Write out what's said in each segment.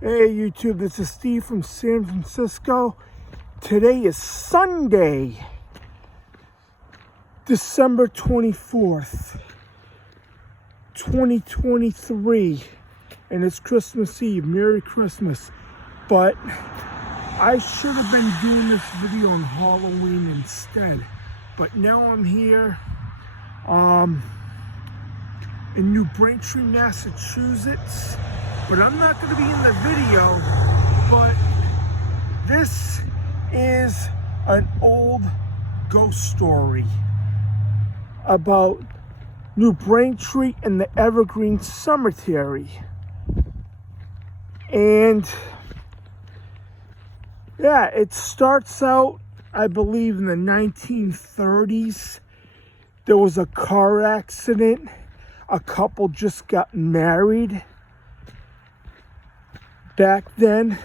Hey YouTube, this is Steve from San Francisco. Today is Sunday, December 24th, 2023, and it's Christmas Eve. Merry Christmas. But I should have been doing this video on Halloween instead. But now I'm here in New Braintree, Massachusetts. But I'm not going to be in the video, but this is an old ghost story about New Braintree and the Evergreen Cemetery. And yeah, it starts out, I believe, in the 1930s. There was a car accident. A couple just got married back then,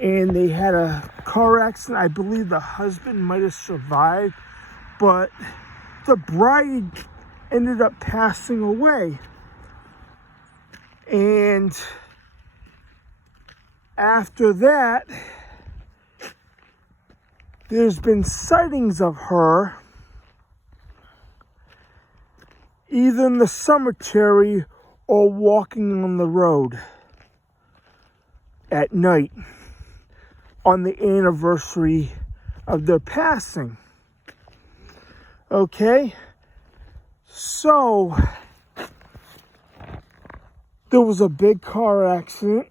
and they had a car accident. I believe the husband might have survived, but the bride ended up passing away. And after that, there's been sightings of her either in the cemetery or walking on the road at night on the anniversary of their passing. Okay, so there was a big car accident.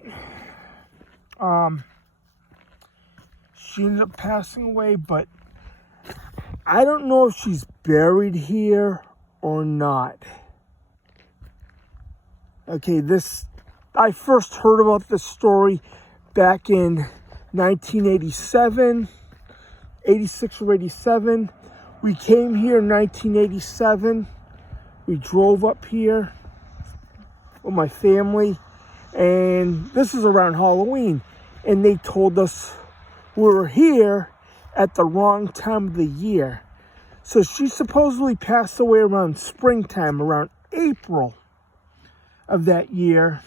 She ended up passing away, but I don't know if she's buried here or not. Okay, I first heard about this story back in 1987, 86 or 87. We came here in 1987. We drove up here with my family, and this is around Halloween, and they told us we were here at the wrong time of the year. So she supposedly passed away around springtime, around April of that year.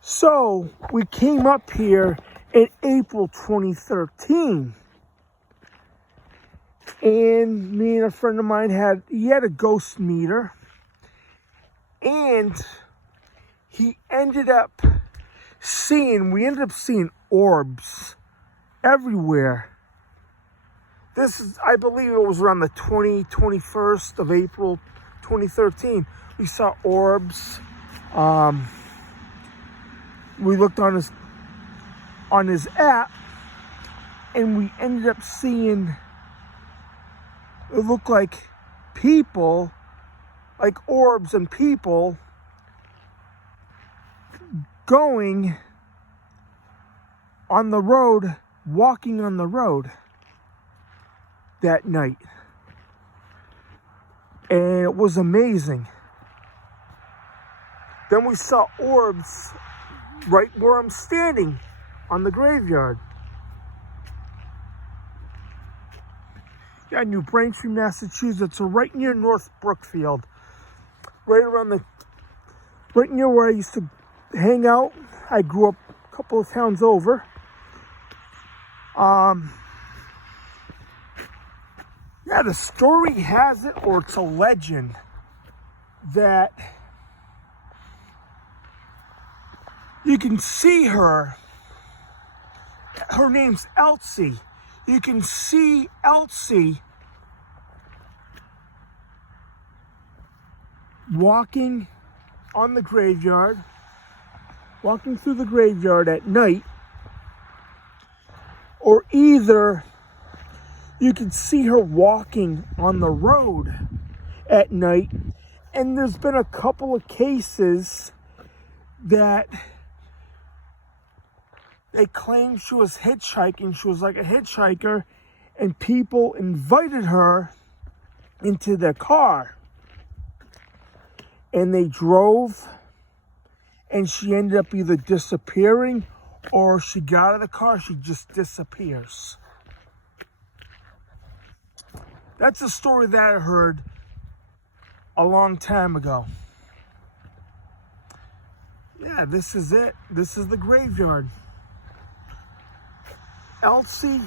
So we came up here in April 2013. And me and a friend of mine had a ghost meter. And we ended up seeing orbs everywhere. I believe it was around the 21st of April 2013. We saw orbs. We looked on his app, and we ended up seeing, it looked like people, like orbs and people going on the road, walking on the road that night. And it was amazing. Then we saw orbs right where I'm standing on the graveyard. Yeah, New Braintree, Massachusetts, so right near North Brookfield. Right near where I used to hang out. I grew up a couple of towns over. Yeah, the story has it, or it's a legend, that you can see her. Her name's Elsie. You can see Elsie walking on the graveyard, walking through the graveyard at night, or either you can see her walking on the road at night. And there's been a couple of cases that they claim she was hitchhiking. She was like a hitchhiker, and people invited her into their car. And they drove, and she ended up either disappearing, or she got out of the car, she just disappears. That's a story that I heard a long time ago. Yeah, this is it. This is the graveyard. Elsie,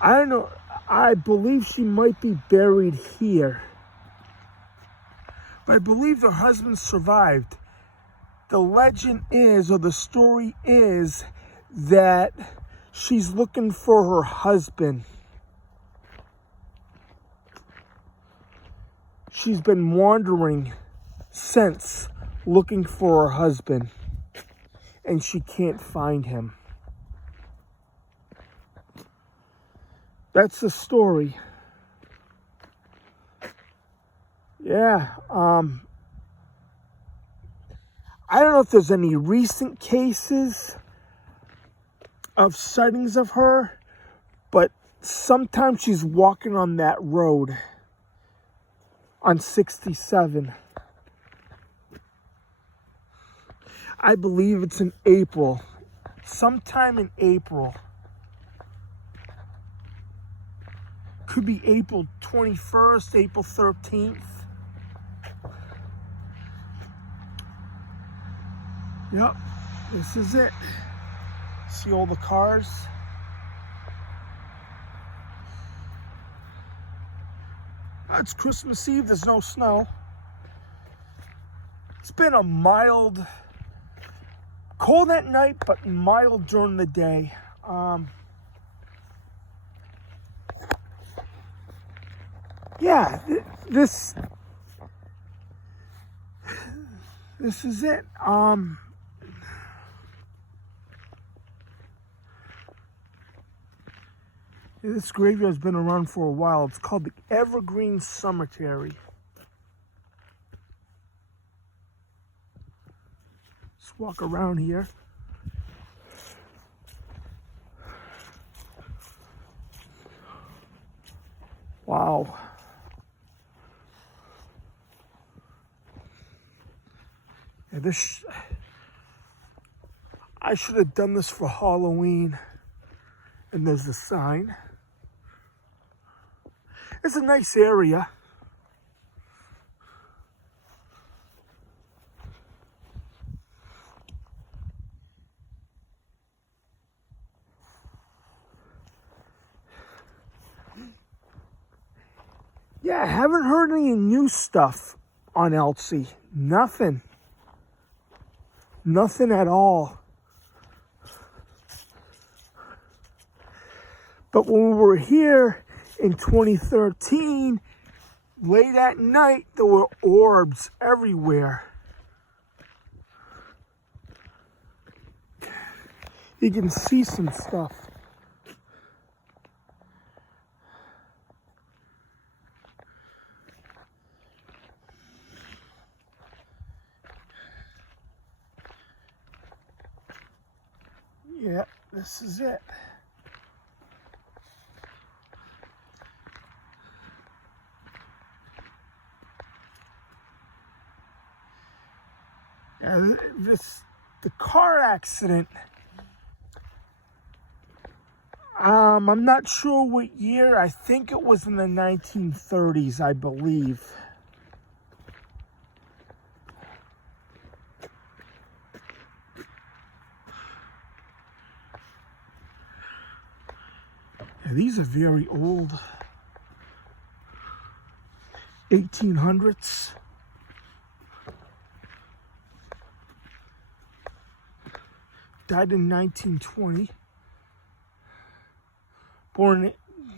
I don't know. I believe she might be buried here. But I believe her husband survived. The legend is, or the story is, that she's looking for her husband. She's been wandering since, looking for her husband, and she can't find him. That's the story. Yeah, I don't know if there's any recent cases of sightings of her, but sometimes she's walking on that road on 67. I believe it's in April, sometime in April. Could be April 21st, April 13th. Yep, this is it. See all the cars? It's Christmas Eve, there's no snow. It's been a mild, cold at night, but mild during the day. Yeah, this is it. This graveyard's been around for a while. It's called the Evergreen Cemetery. Let's walk around here. Wow. Yeah, I should have done this for Halloween. And there's the sign. It's a nice area. Yeah, I haven't heard any new stuff on Elsie. Nothing. Nothing at all. But when we were here in 2013, late at night, there were orbs everywhere. You can see some stuff. Yeah, this is it. Yeah, the car accident. I'm not sure what year. I think it was in the 1930s, I believe. Yeah, these are very old. 1800s. Died in 1920. Born in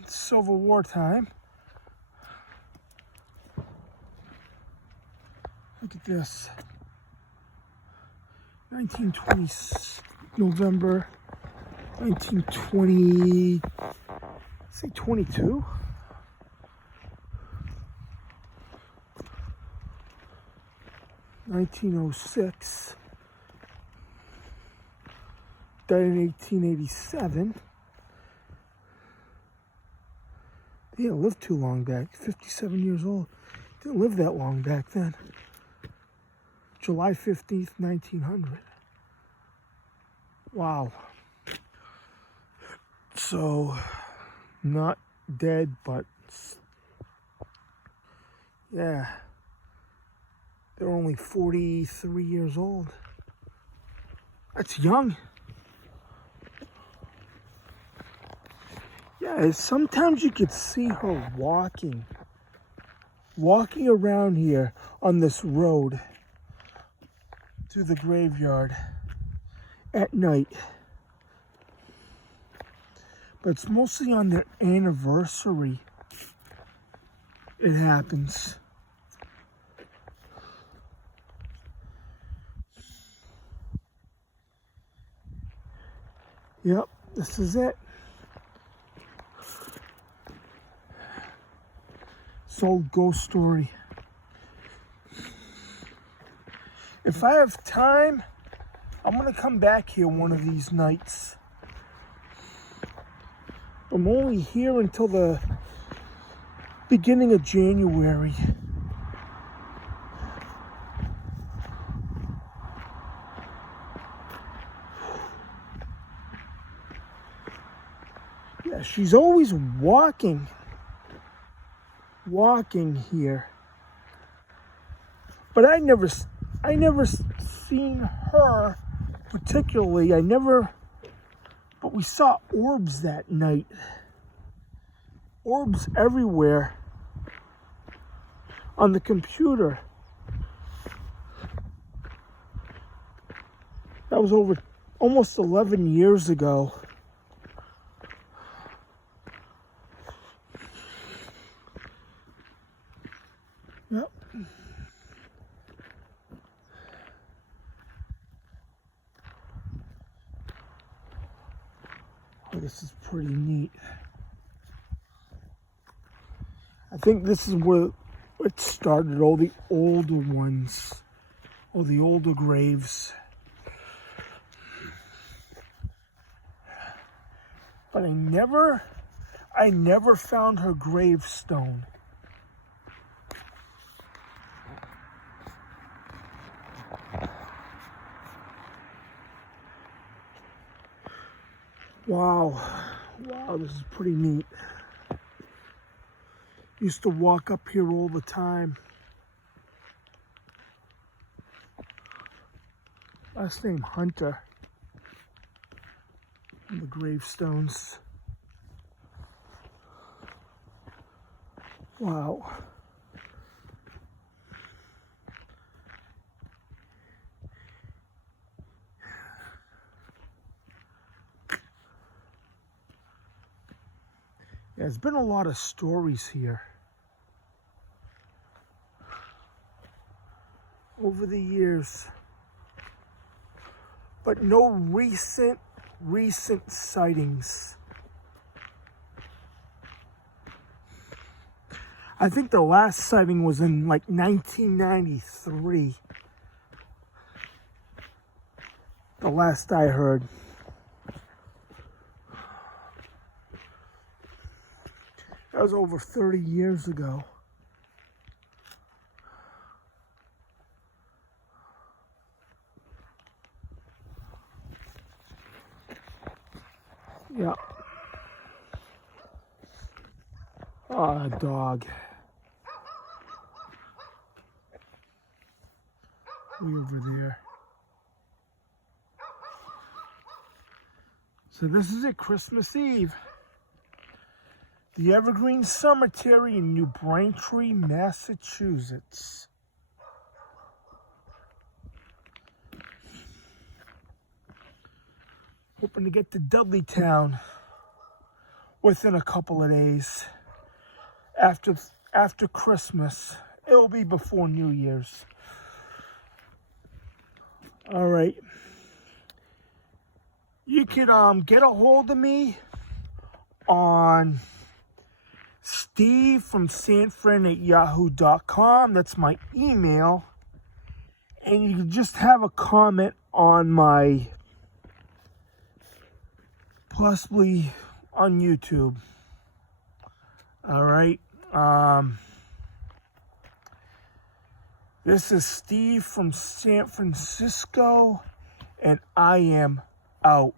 Civil War time. Look at this. 1920, November 1920, say 22? (1906). Died in 1887. They didn't live too long back. 57 years old. Didn't live that long back then. July 15th, 1900. Wow. So, not dead, but yeah. They're only 43 years old. That's young. Yeah, sometimes you could see her walking around here on this road to the graveyard at night. But it's mostly on their anniversary it happens. Yep, this is it. It's old ghost story. If I have time, I'm gonna come back here one of these nights. I'm only here until the beginning of January. Yeah, she's always walking here. But I never seen her particularly. But we saw orbs that night. Orbs everywhere on the computer. That was over almost 11 years ago. Yep. Oh, this is pretty neat. I think this is where it started, all the older ones, all the older graves. But I never found her gravestone. Wow, this is pretty neat. Used to walk up here all the time. Last name Hunter. And the gravestones. Wow. Yeah, there's been a lot of stories here over the years, but no recent sightings. I think the last sighting was in like 1993. The last I heard. That was over 30 years ago. Yeah. Oh, a dog. Way over there. So this is it, Christmas Eve. The Evergreen Cemetery in New Braintree, Massachusetts. Hoping to get to Dudleytown within a couple of days. After Christmas. It'll be before New Year's. All right. You could get a hold of me on Steve from sanfran@yahoo.com. That's my email. And you can just have a comment on my, possibly on YouTube. All right. This is Steve from San Francisco, and I am out.